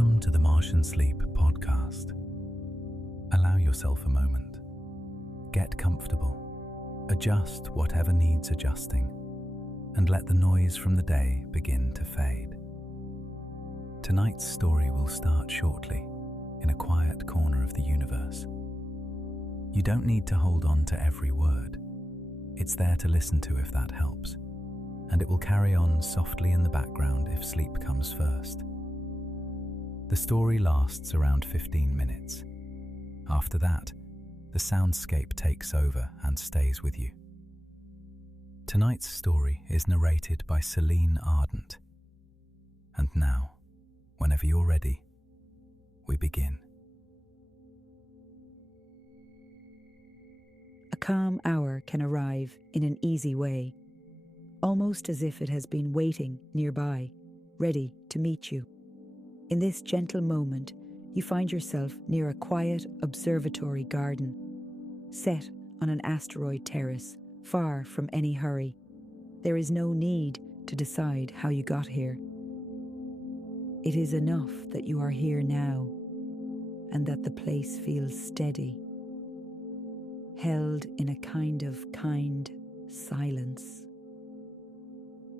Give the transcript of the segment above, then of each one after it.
Welcome to the Martian Sleep podcast. Allow yourself a moment. Get comfortable. Adjust whatever needs adjusting, and let the noise from the day begin to fade. Tonight's story will start shortly in a quiet corner of the universe. You don't need to hold on to every word. It's there to listen to if that helps, and it will carry on softly in the background if sleep comes first. The story lasts around 15 minutes. After that, the soundscape takes over and stays with you. Tonight's story is narrated by Selene Ardent. And now, whenever you're ready, we begin. A calm hour can arrive in an easy way, almost as if it has been waiting nearby, ready to meet you. In this gentle moment, you find yourself near a quiet observatory garden, set on an asteroid terrace, far from any hurry. There is no need to decide how you got here. It is enough that you are here now, and that the place feels steady, held in a kind silence.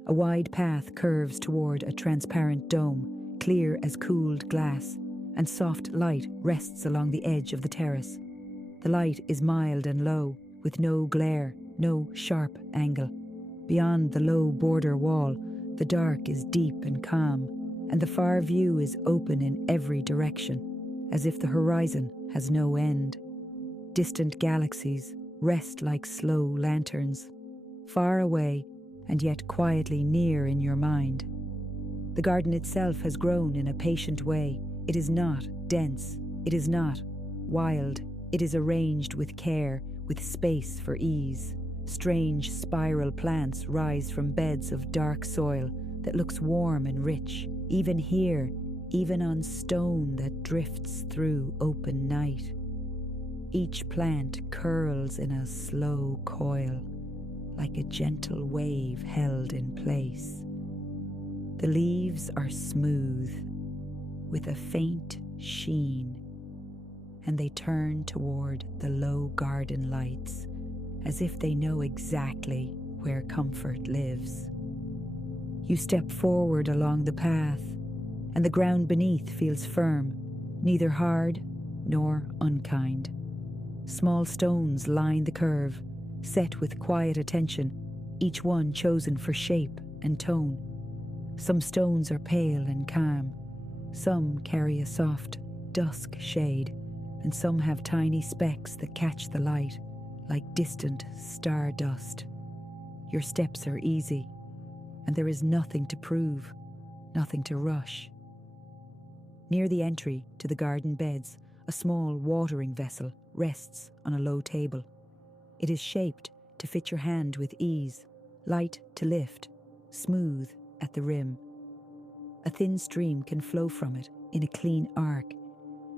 A wide path curves toward a transparent dome, clear as cooled glass, and soft light rests along the edge of the terrace. The light is mild and low, with no glare, no sharp angle. Beyond the low border wall, the dark is deep and calm, and the far view is open in every direction, as if the horizon has no end. Distant galaxies rest like slow lanterns, far away and yet quietly near in your mind. The garden itself has grown in a patient way. It is not dense, it is not wild. It is arranged with care, with space for ease. Strange spiral plants rise from beds of dark soil that looks warm and rich, even here, even on stone that drifts through open night. Each plant curls in a slow coil, like a gentle wave held in place. The leaves are smooth, with a faint sheen, and they turn toward the low garden lights, as if they know exactly where comfort lives. You step forward along the path, and the ground beneath feels firm, neither hard nor unkind. Small stones line the curve, set with quiet attention, each one chosen for shape and tone. Some stones are pale and calm, some carry a soft dusk shade, and some have tiny specks that catch the light like distant stardust. Your steps are easy, and there is nothing to prove, nothing to rush. Near the entry to the garden beds, a small watering vessel rests on a low table. It is shaped to fit your hand with ease, light to lift, smooth at the rim. A thin stream can flow from it in a clean arc,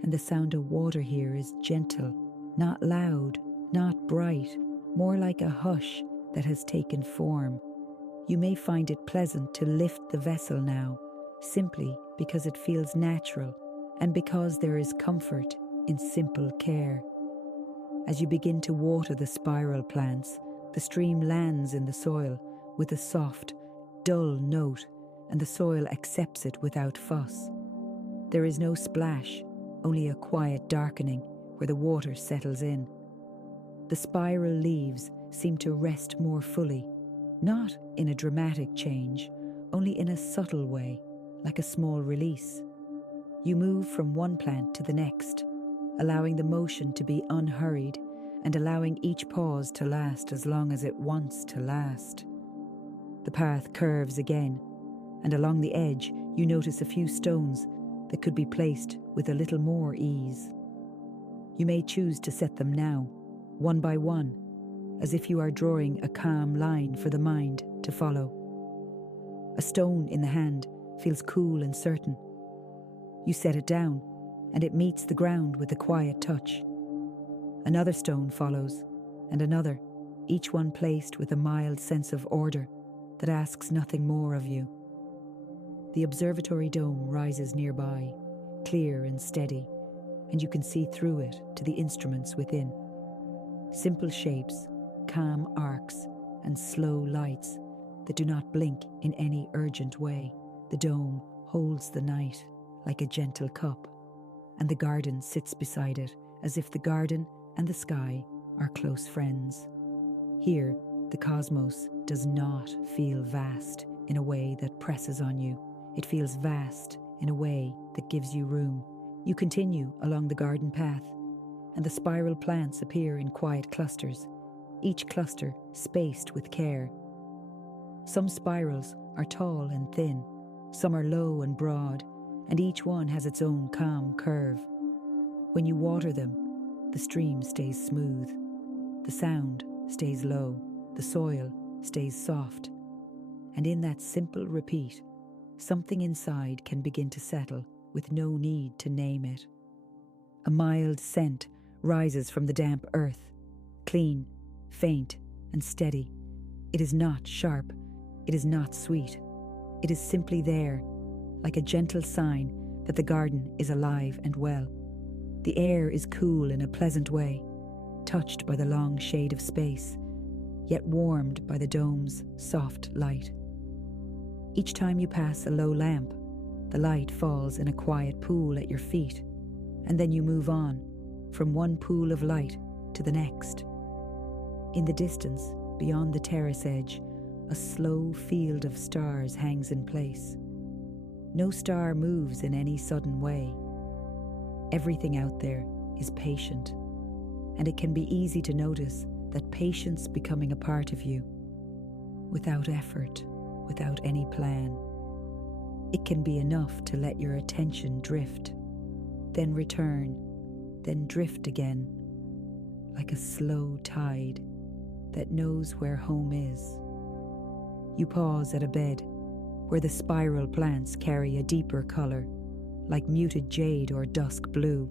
and the sound of water here is gentle, not loud, not bright, more like a hush that has taken form. You may find it pleasant to lift the vessel now, simply because it feels natural and because there is comfort in simple care. As you begin to water the spiral plants, the stream lands in the soil with a soft, dull note, and the soil accepts it without fuss. There is no splash, only a quiet darkening where the water settles in. The spiral leaves seem to rest more fully, not in a dramatic change, only in a subtle way, like a small release. You move from one plant to the next, allowing the motion to be unhurried and allowing each pause to last as long as it wants to last. The path curves again, and along the edge you notice a few stones that could be placed with a little more ease. You may choose to set them now, one by one, as if you are drawing a calm line for the mind to follow. A stone in the hand feels cool and certain. You set it down, and it meets the ground with a quiet touch. Another stone follows, and another, each one placed with a mild sense of order that asks nothing more of you. The observatory dome rises nearby, clear and steady, and you can see through it to the instruments within. Simple shapes, calm arcs, and slow lights that do not blink in any urgent way. The dome holds the night like a gentle cup, and the garden sits beside it as if the garden and the sky are close friends. Here, the cosmos does not feel vast in a way that presses on you. It feels vast in a way that gives you room. You continue along the garden path, and the spiral plants appear in quiet clusters, each cluster spaced with care. Some spirals are tall and thin, some are low and broad, and each one has its own calm curve. When you water them, the stream stays smooth, the sound stays low, the soil stays soft, and in that simple repeat, something inside can begin to settle with no need to name it. A mild scent rises from the damp earth, clean, faint, and steady. It is not sharp, it is not sweet. It is simply there, like a gentle sign that the garden is alive and well. The air is cool in a pleasant way, touched by the long shade of space, yet warmed by the dome's soft light. Each time you pass a low lamp, the light falls in a quiet pool at your feet, and then you move on, from one pool of light to the next. In the distance, beyond the terrace edge, a slow field of stars hangs in place. No star moves in any sudden way. Everything out there is patient, and it can be easy to notice that patience becoming a part of you, without effort, without any plan. It can be enough to let your attention drift, then return, then drift again, like a slow tide that knows where home is. You pause at a bed where the spiral plants carry a deeper color, like muted jade or dusk blue.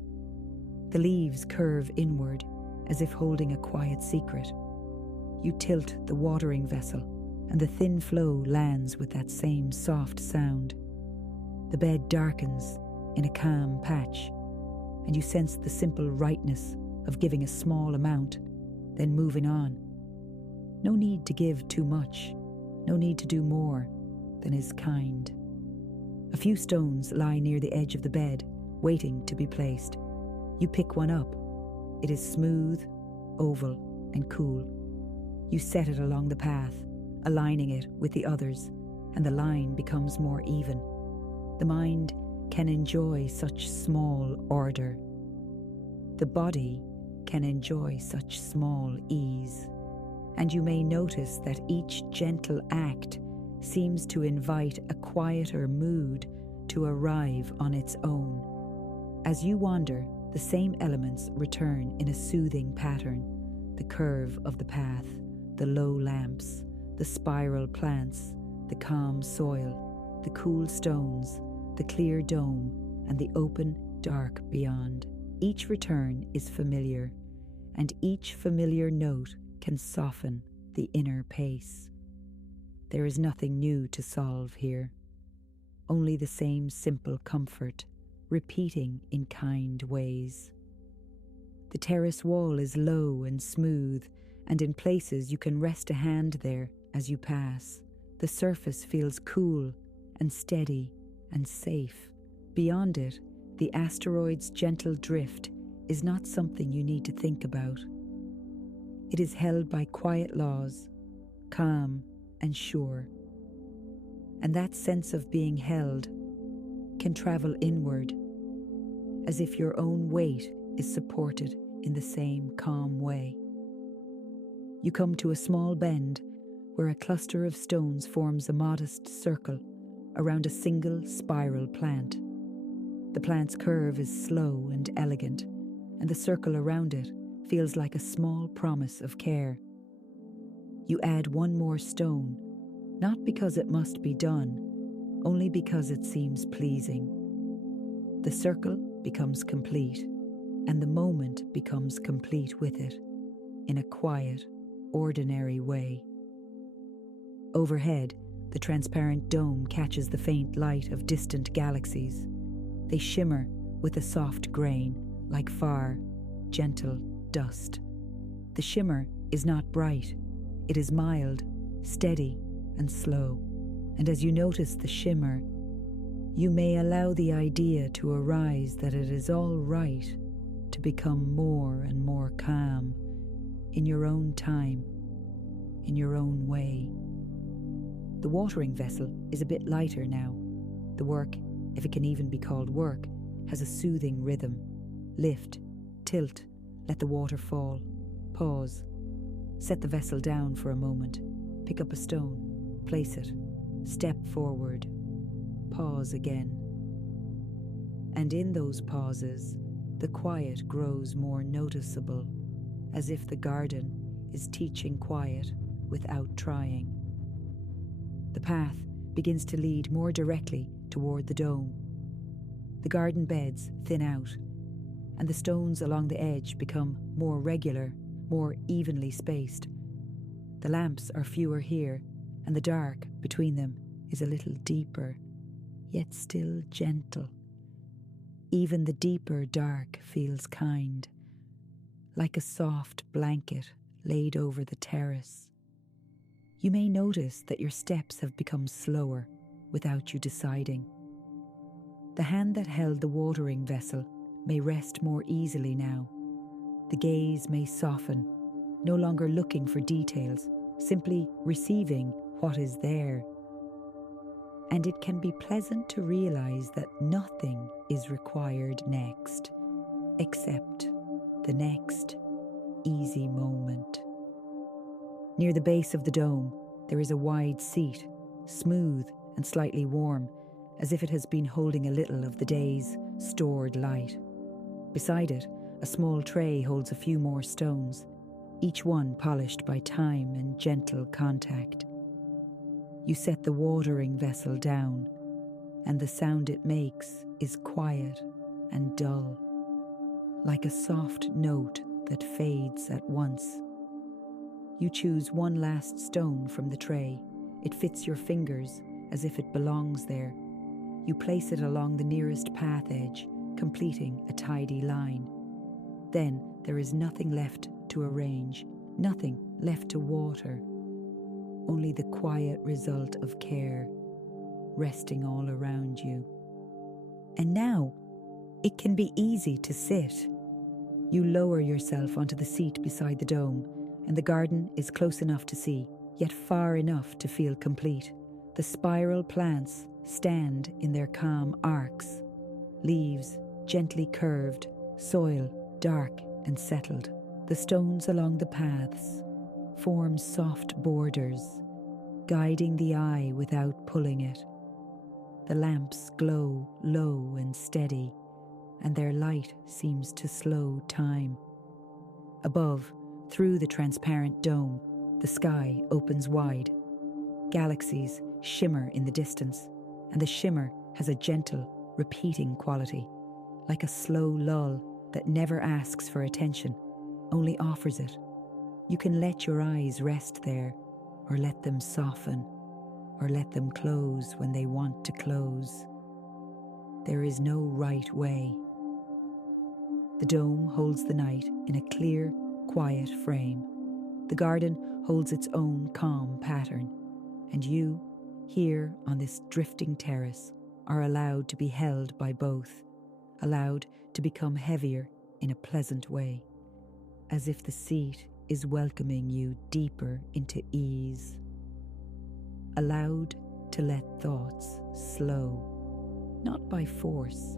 The leaves curve inward as if holding a quiet secret. You tilt the watering vessel, and the thin flow lands with that same soft sound. The bed darkens in a calm patch, and you sense the simple rightness of giving a small amount, then moving on. No need to give too much, no need to do more than is kind. A few stones lie near the edge of the bed, waiting to be placed. You pick one up. It is smooth, oval, and cool. You set it along the path, aligning it with the others, and the line becomes more even. The mind can enjoy such small order. The body can enjoy such small ease. And you may notice that each gentle act seems to invite a quieter mood to arrive on its own. As you wander, the same elements return in a soothing pattern: the curve of the path, the low lamps, the spiral plants, the calm soil, the cool stones, the clear dome, and the open, dark beyond. Each return is familiar, and each familiar note can soften the inner pace. There is nothing new to solve here, only the same simple comfort, repeating in kind ways. The terrace wall is low and smooth, and in places you can rest a hand there as you pass. The surface feels cool and steady and safe. Beyond it, the asteroid's gentle drift is not something you need to think about. It is held by quiet laws, calm and sure. And that sense of being held can travel inward, as if your own weight is supported in the same calm way. You come to a small bend where a cluster of stones forms a modest circle around a single spiral plant. The plant's curve is slow and elegant, and the circle around it feels like a small promise of care. You add one more stone, not because it must be done, only because it seems pleasing. The circle becomes complete, and the moment becomes complete with it, in a quiet, ordinary way. Overhead, the transparent dome catches the faint light of distant galaxies. They shimmer with a soft grain like far, gentle dust. The shimmer is not bright, it is mild, steady, and slow. And as you notice the shimmer, you may allow the idea to arise that it is all right to become more and more calm in your own time, in your own way. The watering vessel is a bit lighter now. The work, if it can even be called work, has a soothing rhythm. Lift, tilt, let the water fall, pause, set the vessel down for a moment, pick up a stone, place it, step forward, pause again. And in those pauses, the quiet grows more noticeable, as if the garden is teaching quiet without trying. The path begins to lead more directly toward the dome. The garden beds thin out, and the stones along the edge become more regular, more evenly spaced. The lamps are fewer here, and the dark between them is a little deeper, yet still gentle. Even the deeper dark feels kind, like a soft blanket laid over the terrace. You may notice that your steps have become slower without you deciding. The hand that held the watering vessel may rest more easily now. The gaze may soften, no longer looking for details, simply receiving what is there. And it can be pleasant to realize that nothing is required next, except the next easy moment. Near the base of the dome, there is a wide seat, smooth and slightly warm, as if it has been holding a little of the day's stored light. Beside it, a small tray holds a few more stones, each one polished by time and gentle contact. You set the watering vessel down, and the sound it makes is quiet and dull, like a soft note that fades at once. You choose one last stone from the tray. It fits your fingers as if it belongs there. You place it along the nearest path edge, completing a tidy line. Then there is nothing left to arrange, nothing left to water, only the quiet result of care, resting all around you. And now, it can be easy to sit. You lower yourself onto the seat beside the dome, and the garden is close enough to see, yet far enough to feel complete. The spiral plants stand in their calm arcs, leaves gently curved, soil dark and settled. The stones along the paths form soft borders, guiding the eye without pulling it. The lamps glow low and steady, and their light seems to slow time. Above, through the transparent dome, the sky opens wide. Galaxies shimmer in the distance, and the shimmer has a gentle, repeating quality, like a slow lull that never asks for attention, only offers it. You can let your eyes rest there, or let them soften, or let them close when they want to close. There is no right way. The dome holds the night in a clear, quiet frame. The garden holds its own calm pattern, and you, here on this drifting terrace, are allowed to be held by both, allowed to become heavier in a pleasant way, as if the seat is welcoming you deeper into ease, allowed to let thoughts slow, not by force,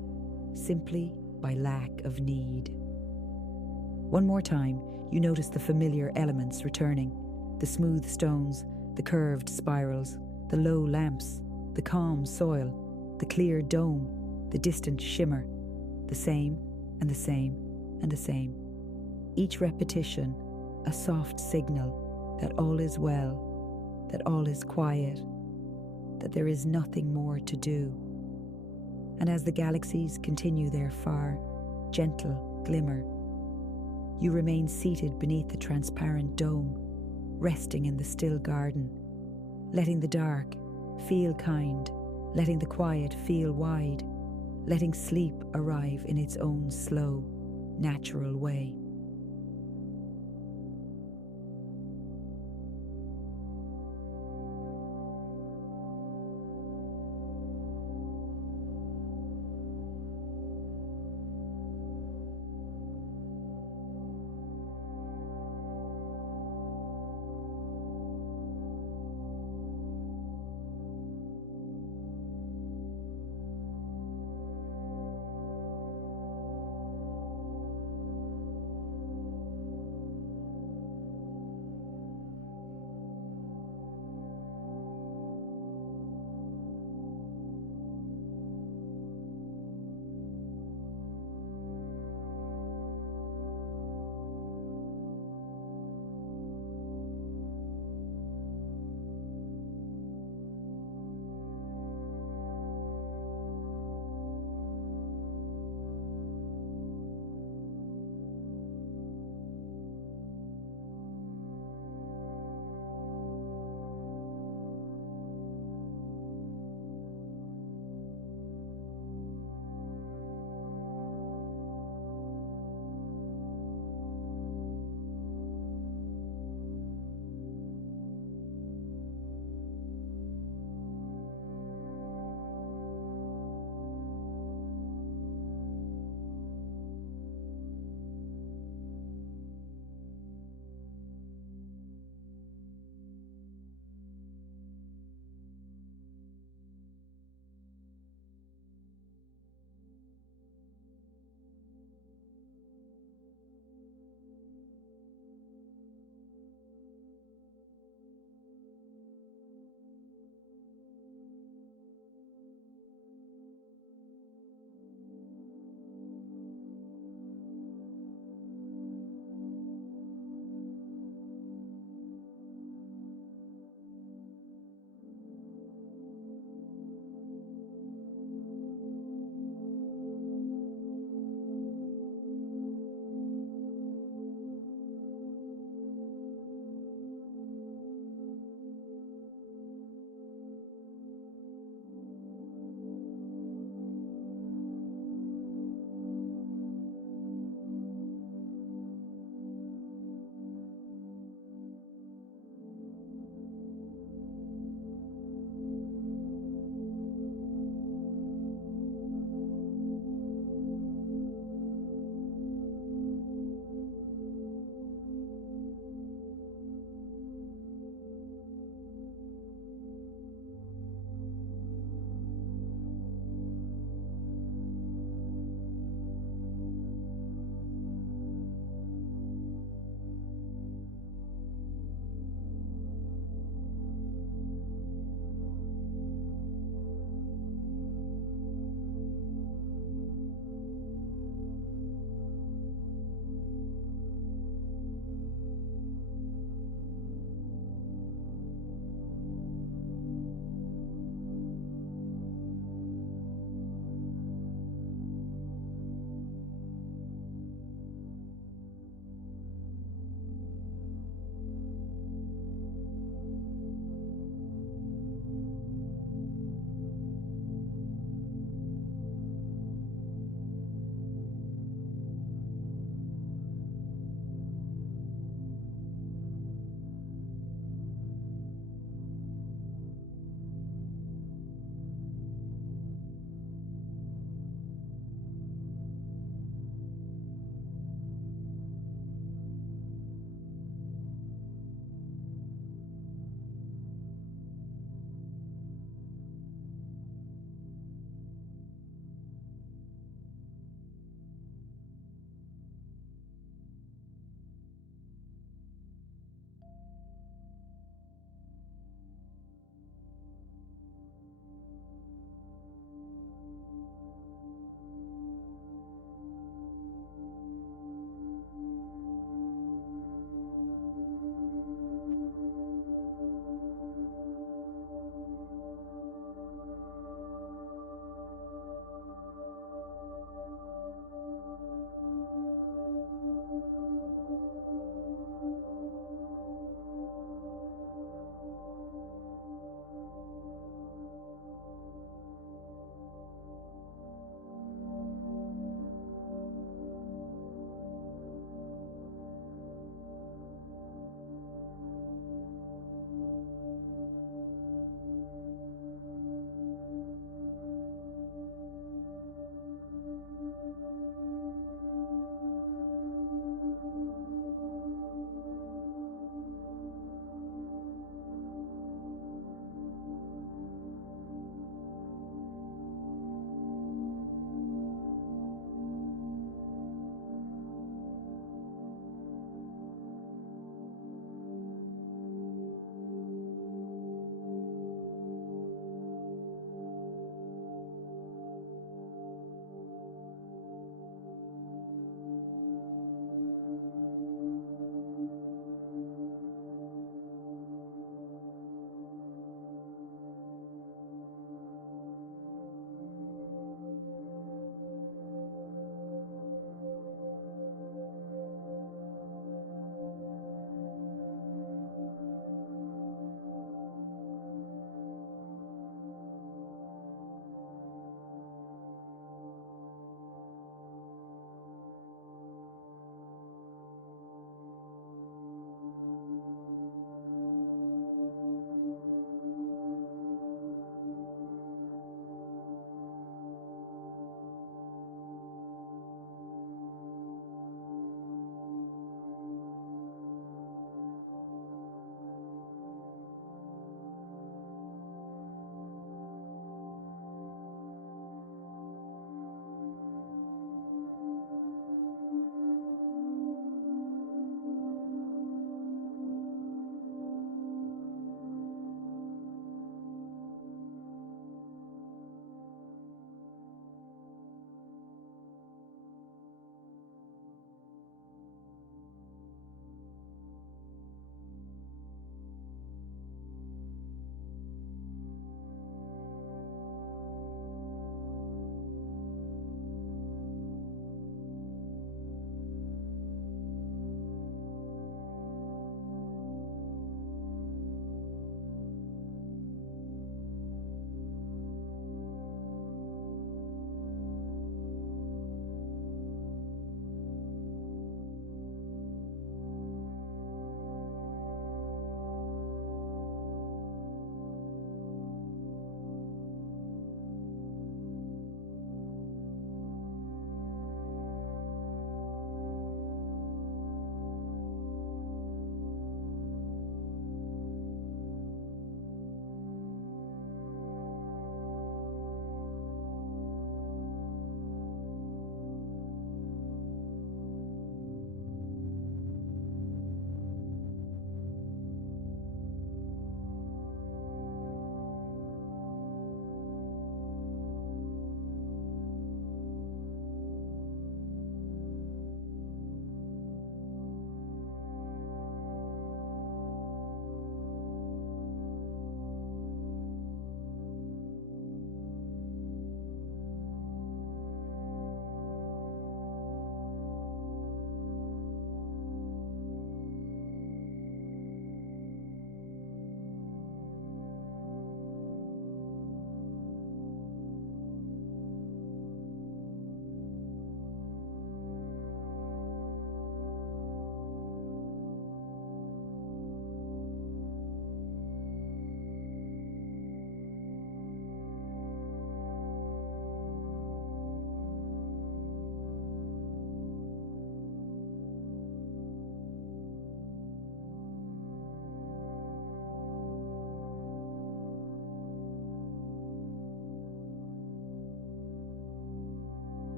simply by lack of need. One more time, you notice the familiar elements returning, the smooth stones, the curved spirals, the low lamps, the calm soil, the clear dome, the distant shimmer, the same and the same and the same. Each repetition, a soft signal that all is well, that all is quiet, that there is nothing more to do. And as the galaxies continue their far, gentle glimmer, you remain seated beneath the transparent dome, resting in the still garden, letting the dark feel kind, letting the quiet feel wide, letting sleep arrive in its own slow, natural way.